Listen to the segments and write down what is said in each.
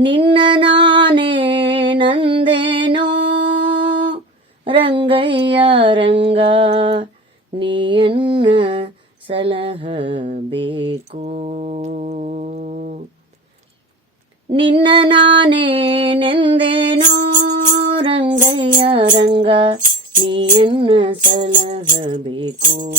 ನಿನ್ನ ನಾನೇ ನಂದೇನೋ ರಂಗಯ್ಯ ರಂಗ, ನೀಯನ್ನ ಸಲಹಬೇಕು. ನಿನ್ನ ನಾನೇ ನೆಂದೇನೋ ರಂಗಯ್ಯ ರಂಗ, ನೀಯನ್ನ ಸಲಹಬೇಕು.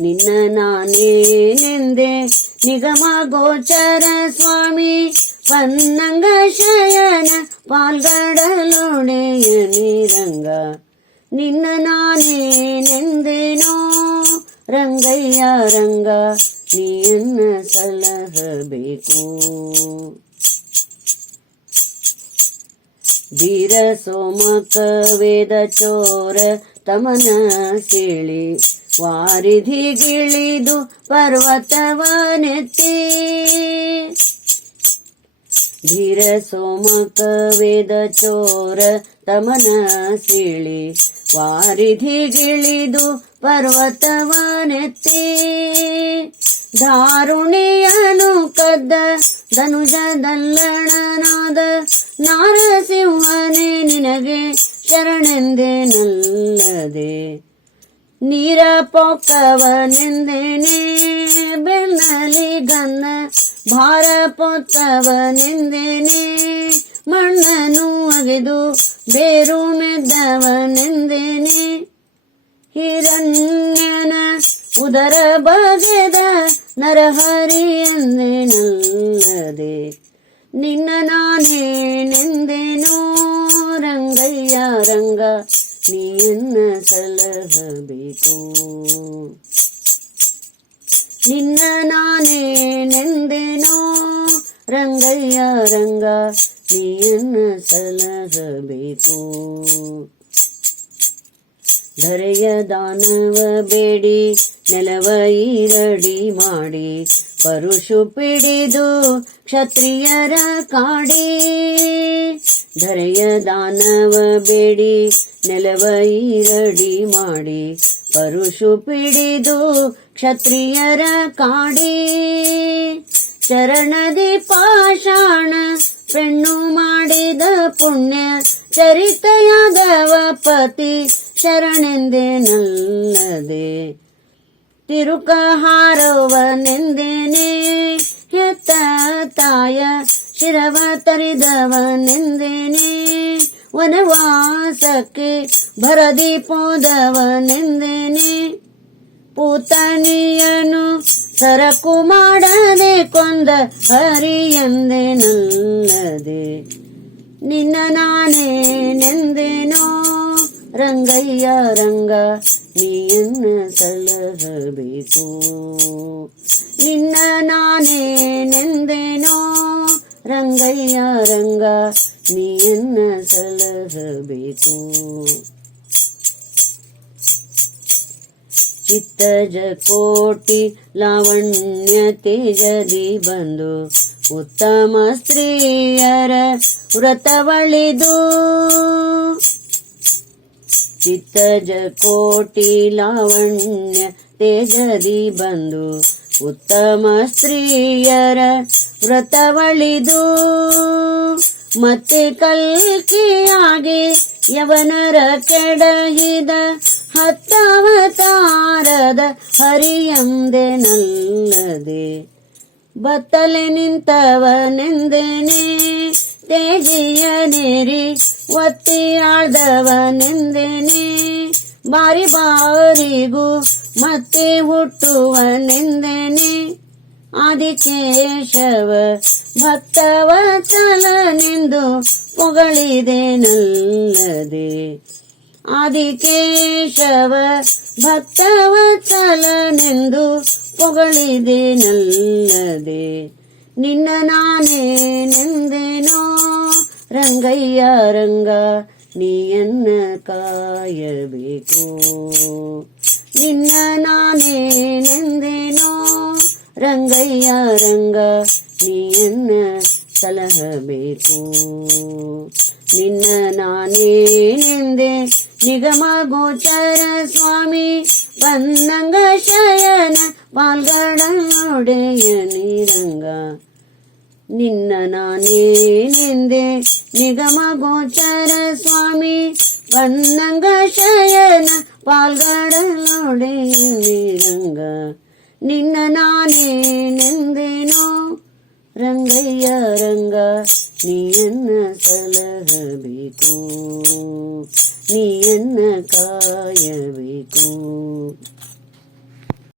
ನಿನ್ನ ನಾನೇ ನೆಂದೆ ನಿಗಮ ಗೋಚರ ಸ್ವಾಮಿ, ಪನ್ನಂಗ ಶಯನ ಪಾಲ್ಗಡಲೊಡೆಯ ನೀರಂಗ. ನಿನ್ನ ನಾನೇ ನೆಂದೇನೋ ರಂಗಯ್ಯ ರಂಗ, ನೀಯನ್ನ ಸಲಹಬೇಕು. ಧೀರ ಸೋಮಕ ವೇದ ಚೋರ ತಮನ ಸಿಳಿ, ವಾರಿಧಿಗಿಳಿದು ಪರ್ವತವನೆತ್ತಿ. ಧೀರ ಸೋಮಕ ವೇದ ಚೋರ ತಮನ ಸಿಳಿ, ವಾರಿಧಿಗಿಳಿದು ಪರ್ವತವನೆತ್ತಿ. ದಾರುಣಿಯನು ಕದ್ದ ಧನುಜದಲ್ಲಣನಾದ ನಾರಸಿಂಹನೇ ನಿನಗೆ ಶರಣೆಂದೇನಲ್ಲದೆ. ನೀರ ಪೊಕ್ಕವನೆಂದೇನೆ ಬೆನ್ನಲಿ ಗನ್ನ, ಭಾರ ಪೊತ್ತವನೆಂದೇನೆ ಮಣ್ಣನು ಅಗೆದು ಬೇರು ಮೆದ್ದವನೆಂದೇನೆ. ಹಿರಣ್ಯನ ಉದರ ಬಗೆದ ನರಹರಿ ಎಂದೇನಲ್ಲದೆ. ನಿನ್ನ ನಾನೇ ನೆಂದೇನೋ ರಂಗಯ್ಯ ರಂಗ, ನೀಯನ್ನ ಸಲಹಬೇಕು. ನಿನ್ನ ನಾನೇ ನೆಂದೇನೋ ರಂಗಯ್ಯ ರಂಗ, ನೀಯನ್ನ ಸಲಹಬೇಕು. ಧರೆಯ ದಾನವ ಬೇಡಿ ನೆಲವ ಈರಡಿ ಮಾಡಿ, ಪರುಷು ಪಿಡಿದು ಕ್ಷತ್ರಿಯರ ಕಾಡಿ. ಧರೆಯ ದಾನವ ಬೇಡಿ ನೆಲವ ಈರಡಿ ಮಾಡಿ, ಪರುಷು ಪಿಡಿದು ಕ್ಷತ್ರಿಯರ ಕಾಡಿ. ಚರಣದಿ ಪಾಷಾಣ ಪೆಣ್ಣು ಮಾಡಿದ ಪುಣ್ಯ ಚರಿತೆಯಾದವ ಪತಿ ಶರಣೆಂದೇನಲ್ಲದೆ. ತಿರುಕ ಹಾರವನೆಂದೇನೆ ಹೆತ್ತ ತಾಯ ಶಿರವ ತರಿದವನೆಂದೇನೆ. ವನವಾಸಕ್ಕೆ ಭರದಿ ಪೋದವನೆಂದೇನೆ. ಪೂತನಿಯನು ಸರಕು ಮಾಡದೆ ಕೊಂದ ಹರಿಯಂದೇನಲ್ಲದೆ. ನಿನ್ನ ನಾನೇ ನೆಂದೇನೋ ರಂಗಯ್ಯ ರಂಗ, ನೀಯನ್ನ ಸಲಹಬೇಕು. ನಿನ್ನ ನಾನೇ ನೆಂದೇನೋ ರಂಗಯ್ಯ ರಂಗ, ನೀಯನ್ನ ಸಲಹಬೇಕು. ಚಿತ್ತಜ ಕೋಟಿ ಲಾವಣ್ಯ ತೇಜದಿ ಬಂದು, ಉತ್ತಮ ಸ್ತ್ರೀಯರ ವ್ರತವಳಿದು. ಚಿತ್ತಜ ಕೋಟಿ ಲಾವಣ್ಯ ತೇಜದಿ ಬಂದು, ಉತ್ತಮ ಸ್ತ್ರೀಯರ ವ್ರತವಳಿದು. ಮತ್ತೆ ಕಲ್ಕಿಯಾಗಿ ಯವನರ ಕೆಡಹಿದ ಹತ್ತವತಾರದ ಹರಿಯಂದೆನಲ್ಲದೆ. ಬತ್ತಲೆ ನಿಂತವನೆಂದೇನೆ ತೇಜಿಯ ನೇರಿ ಒತ್ತಿ ಆಳ್ದವನೆಂದೇನೆ. ಬಾರಿ ಬಾರಿಗೂ ಮತ್ತೆ ಹುಟ್ಟುವನೆಂದೇನೆ. ಆದಿಕೇಶವ ಭಕ್ತವತ್ಸಲನೆಂದು ಪೊಗಳಿದೆನಲ್ಲದೆ. ಆದಿಕೇಶವ ಭಕ್ತವತ್ಸಲನೆಂದು ಪೊಗಳಿದೆನಲ್ಲದೆ. ನಿನ್ನ ನಾನೇ ನೆಂದೇನೋ ರಂಗಯ್ಯ ರಂಗ, ನೀಯನ್ನ ಕಾಯಬೇಕು. ನಿನ್ನ ನಾನೇ ನೆಂದೇನೋ ರಂಗಯ್ಯ ರಂಗ, ನೀಯನ್ನ ಸಲಹಬೇಕು. ನಿನ್ನ ನಾನೇ ನೆಂದೆ ನಿಗಮ ಗೋಚರ ಸ್ವಾಮಿ, ಪನ್ನಂಗ ಶಯನ ಪಾಲ್ಗಡಲೊಡೆಯ ನೀರಂಗ. ನಿನ್ನ ನಾನೇನೆಂದೆ ನಿಗಮ ಗೋಚರ ಸ್ವಾಮಿ ಪನ್ನಂಗ ಶಯನ ಪಾಲ್ಗಡಲೊಡೆಯನಿರಂಗ ನಿನ್ನ ನಾನೇನೆಂದೇನೋ ರಂಗಯ್ಯ ರಂಗ ನೀಯನ್ನ ಸಲಹಬೇಕು ನೀಯನ್ನ ಕಾಯಬೇಕು.